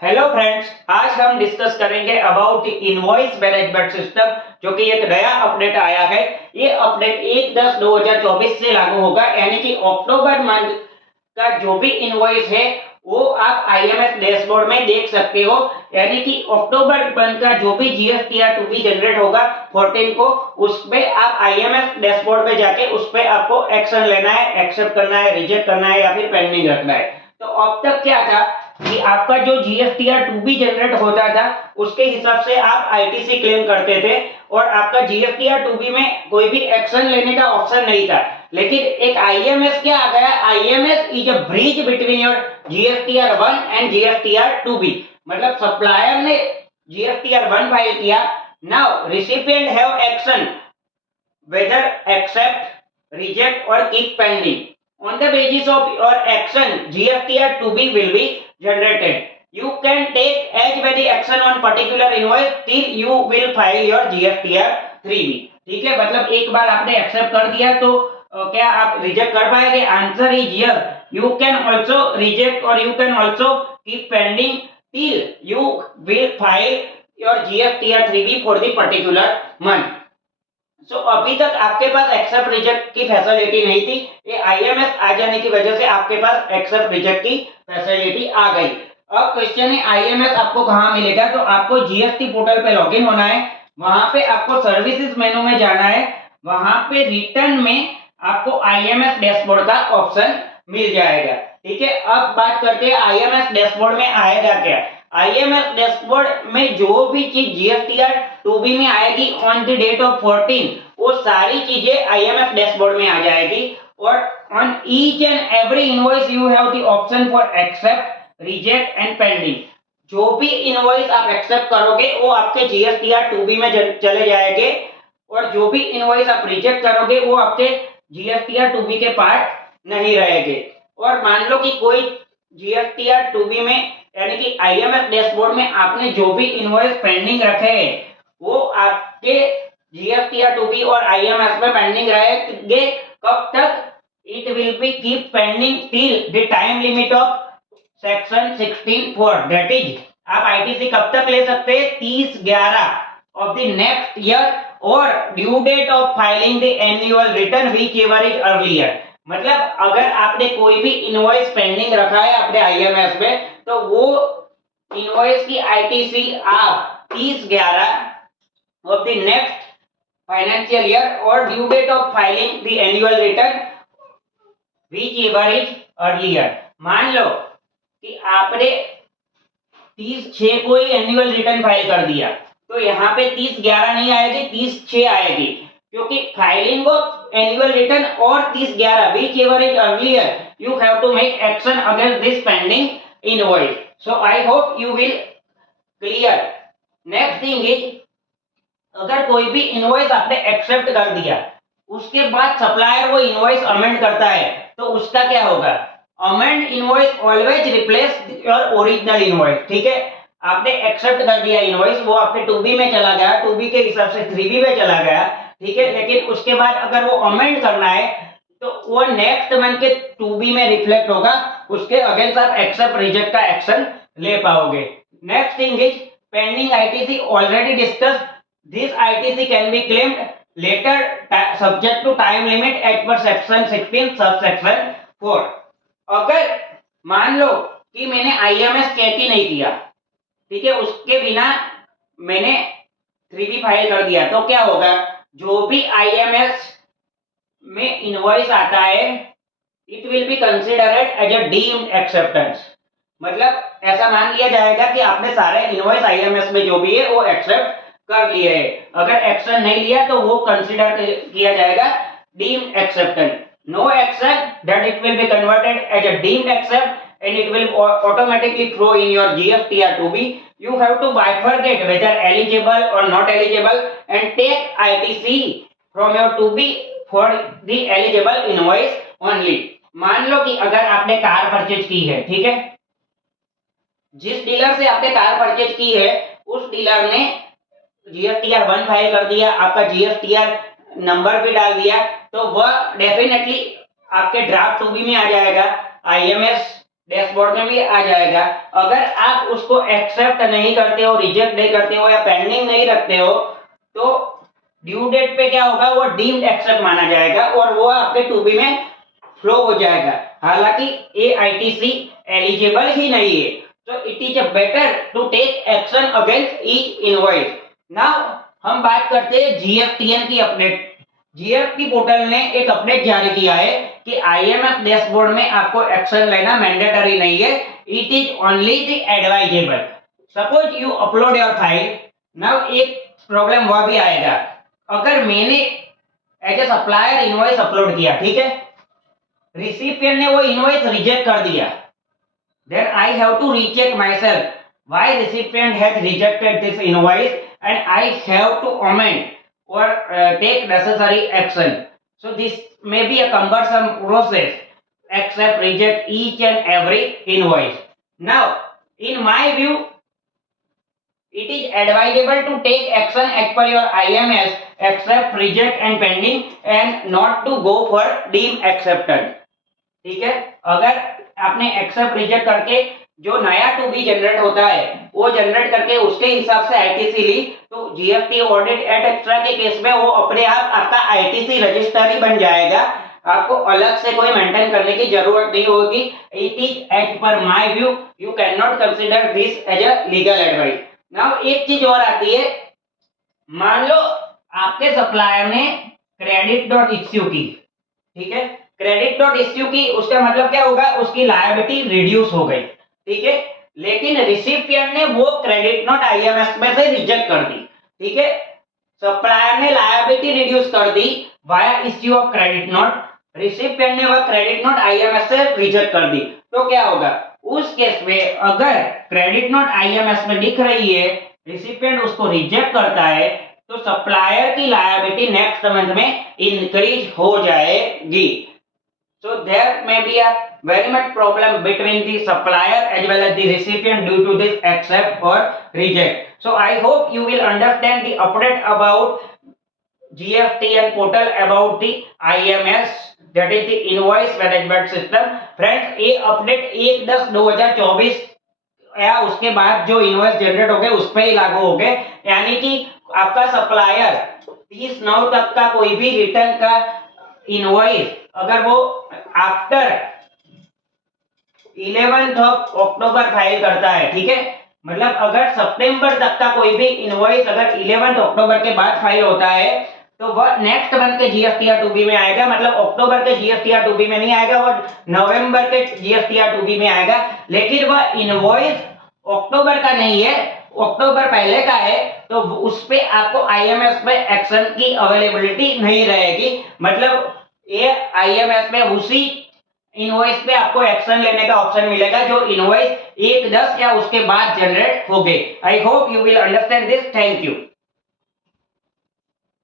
Hello friends, आज हम discuss करेंगे अबाउट इनवॉइस मैनेजमेंट सिस्टम जो कि एक नया अपडेट आया है। ये अपडेट 1/10/2024 से लागू होगा, यानी कि अक्टूबर मंथ का जो भी इनवॉइस है वो आप आईएमएस डैशबोर्ड में देख सकते हो। यानी कि अक्टूबर मंथ का जो भी जीएसटीआर 2बी जनरेट होगा 14 को, उस पे आप आईएमएस डैशबोर्ड में जाके उस पे आपको एक्शन लेना है, एक्सेप्ट करना है, रिजेक्ट करना है या फिर पेंडिंग रखना है। तो अब तक क्या था कि आपका जो जीएसटीआर 2बी जनरेट होता था उसके हिसाब से आप आईटीसी क्लेम करते थे और आपका जीएसटीआर 2बी में कोई भी एक्शन लेने का ऑप्शन नहीं था। लेकिन एक आईएमएस क्या आ गया, IMS is a bridge between your GSTR 1 and GSTR two B. मतलब सप्लायर ने जीएसटीआर 1 फाइल किया, now recipient have action whether accept, reject or keep pending. On the basis of your action, GSTR 2B will be generated. You can take as many action on particular invoice till you will file your GSTR 3B. ठीक है, मतलब एक बार आपने accept कर दिया तो क्या आप रिजेक्ट कर पाएंगे? Answer is yes. You can also reject और you can also keep pending till you will file your GSTR 3B for the particular month. अभी तक आपके पास एक्सेप्ट रिजेक्ट की फैसिलिटी नहीं थी। ये आईएमएस आ जाने की वजह से आपके पास एक्सेप्ट रिजेक्ट की फैसिलिटी आ गई। अब क्वेश्चन है आईएमएस आपको कहाँ मिलेगा? तो आपको जीएसटी पोर्टल पे लॉगिन होना है, वहां पे आपको सर्विसेज मेनू में जाना है, वहां पे रिटर्न में आपको आईएमएस डैशबोर्ड का ऑप्शन मिल जाएगा। ठीक है, अब बात करते हैं आईएमएस डैशबोर्ड में आएगा क्या। आईएमएस डैशबोर्ड में जो भी चीज जीएसटीआर 2बी में आएगी ऑन द डेट ऑफ 14, वो सारी चीजें आईएमएस डैशबोर्ड में आ जाएगी। और on each and every invoice you have the option for accept, reject and pending. जो भी इनवॉइस आप एक्सेप्ट करोगे वो आपके जीएसटीआर 2बी में चले जाएंगे और जो भी इनवॉइस आप रिजेक्ट करोगे वो आपके जीएसटीआर 2बी के पार्ट नहीं रहेंगे। और मान लो कि कोई जीएसटीआर 2बी में यानी कि आईएमएस डैशबोर्ड में आपने जो भी इनवॉइस पेंडिंग रखे हैं वो आपके जीएसटीआर 2बी और आईएमएस में पेंडिंग रहेंगे। कब तक? It will be keep pending till the time limit of section 16(4). That is आप आईटीसी कब तक ले सकते हैं? 30/11 ऑफ द नेक्स्ट ईयर और due date of filing the annual return whichever is earlier. मतलब अगर आपने कोई भी इनवॉइस पेंडिंग रखा है अपने आईएमएस में तो वो इनवॉइस की आईटीसी आप 30/11 of the next financial year और due date of filing the annual return whichever is earlier. मान लो कि आपने 30/6 को ही एनुअल रिटर्न फाइल कर दिया तो यहाँ पे 30/11 नहीं आएगी, 30/6 आएगी, क्योंकि फाइलिंग ऑफ एनुअल रिटर्न और 30/11 whichever is earlier you have to make action against this pending invoice. So I hope you will clear. Next thing is, अगर कोई भी इनवॉइस आपने एक्सेप्ट कर दिया उसके बाद सप्लायर वो इनवॉइस अमेंड करता है तो उसका क्या होगा? Amend invoice always replace your original invoice. ठीक है, आपने एक्सेप्ट कर दिया इनवॉइस, वो आपके 2बी में चला गया, 2बी के हिसाब से 3बी में चला गया। ठीक है, लेकिन उसके बाद अगर वो अमेंड करना है तो वो नेक्स्ट मंथ के 2बी में रिफ्लेक्ट होगा, उसके अगेंस्ट आप एक्सेप्ट रिजेक्ट का एक्शन ले पाओगे। Next thing is pending ITC already discussed. This ITC can be claimed later subject to time limit as per section 16 subsection 4। अगर मान लो कि मैंने आईएमएस चेक ही नहीं किया, ठीक है, उसके बिना मैंने 3बी फाइल कर दिया तो क्या होगा? जो भी आईएमएस में इनवॉइस आता है it will be considered as a deemed acceptance. मतलब ऐसा मान लिया जाएगा कि आपने सारे इनवॉइस आईएमएस में जो भी है वो एक्सेप्ट कर लिए है। अगर एक्शन नहीं लिया तो वो कंसीडर किया जाएगा deemed acceptance. No action that it will be converted as a deemed accept and it will automatically throw in your GSTR 2B. You have to bifurcate whether eligible or not eligible and take ITC from your 2B for the eligible invoice only. मान लो कि अगर आपने car purchase की है, ठीक है, जिस डीलर से आपने कार परचेज की है उस डीलर ने जीएसटीआर 1 फाइल कर दिया, आपका जीएसटीआर नंबर भी डाल दिया, तो वह डेफिनेटली आपके ड्राफ्ट 2B में आ जाएगा। आईएमएस डैशबोर्ड में भी आ जाएगा। अगर आप उसको एक्सेप्ट नहीं करते हो, रिजेक्ट नहीं करते हो या पेंडिंग नहीं रखते हो तो ड्यू डेट पे क्या होगा, वो डीम्ड एक्सेप्ट माना जाएगा और वो आपके टू बी में फ्लो हो जाएगा। हालांकि AITC एलिजिबल ही नहीं है, तो it is better to take action against each invoice. Now हम बात करते हैं GSTN की अपडेट। GST पोर्टल ने एक अपडेट जारी किया है कि IMS डैशबोर्ड में आपको एक्शन लेना मैंडेटरी नहीं है, it is only the advisable. Suppose you upload your file, now एक प्रॉब्लम वह भी आएगा, अगर मैंने as a supplier invoice upload किया, ठीक है, रिसिपिएंट ने वो इनवॉइस रिजेक्ट कर दिया, then I have to recheck myself why recipient has rejected this invoice and I have to amend or take necessary action. So this may be a cumbersome process, accept, reject each and every invoice. Now, in my view, it is advisable to take action as per your IMS, accept, reject and pending and not to go for deem accepted. ठीक है, अगर आपने accept reject करके जो नया to be generate होता है वो जनरेट करके उसके हिसाब से आईटीसी ली, तो जीएसटी ऑडिट एक्ट एक्स्ट्रा के केस में वो अपने आप आपका आईटीसी रजिस्टर ही बन जाएगा, आपको अलग से कोई मेंटेन करने की जरूरत नहीं होगी। It is as per my view, you can not consider this as a legal advice. Now एक चीज और आती है, मान लो आपके सप्लायर ने क्रेडिट डॉट इश्यू की, ठीक है, क्रेडिट डॉट इश्यू की, उसका मतलब क्या होगा, उसकी लायबिलिटी रिड्यूस हो गई, ठीक है, लेकिन रिसिपिएंट ने वो क्रेडिट नोट आईएमएस में से रिजेक्ट कर दी, ठीक है, सप्लायर ने लायबिलिटी रिड्यूस कर दी via issue of credit note, recipient ने वह क्रेडिट नोट आईएमएस से रिजेक्ट कर दी, तो क्या होगा उस केस में, अगर क्रेडिट नोट आईएमएस में दिख रही है, रिसिपिएंट उसको रिजेक्ट करता है, तो सप्लायर की लायबिलिटी नेक्स्ट मंथ में इंक्रीज हो जाएगी। So there may be a very much problem between the supplier as well as the recipient due to this accept or reject. So I hope you will understand the update about GSTN portal about the IMS, that is the Invoice Management System. Friends, ये update 1/10/2024 या उसके बाद जो invoice generate हो गए उस पर ही लागू हो गए, यानी कि आपका सप्लायर 30/9 तक का कोई भी रिटर्न का इनवॉइस अगर वो after 11th of October file करता है, ठीक है, मतलब अगर सितंबर तक का कोई भी इनवॉइस अगर 11th अक्टूबर के बाद फाइल होता है तो वह नेक्स्ट मंथ के जीएसटीआर 2बी में आएगा, मतलब अक्टूबर के जीएसटीआर 2बी में नहीं आएगा, वह नवंबर के जीएसटीआर 2बी में आएगा, लेकिन वह इनवॉइस अक्टूबर का नहीं है, अक्टूबर पहले का है, तो उस पे आपको आईएमएस में एक्शन की अवेलेबिलिटी नहीं रहेगी, मतलब ये आईएमएस में उसी इनवॉइस पे आपको एक्शन लेने का ऑप्शन मिलेगा जो इनवॉइस 1/10 या उसके बाद जनरेट हो गए। आई hope you will understand this, thank you.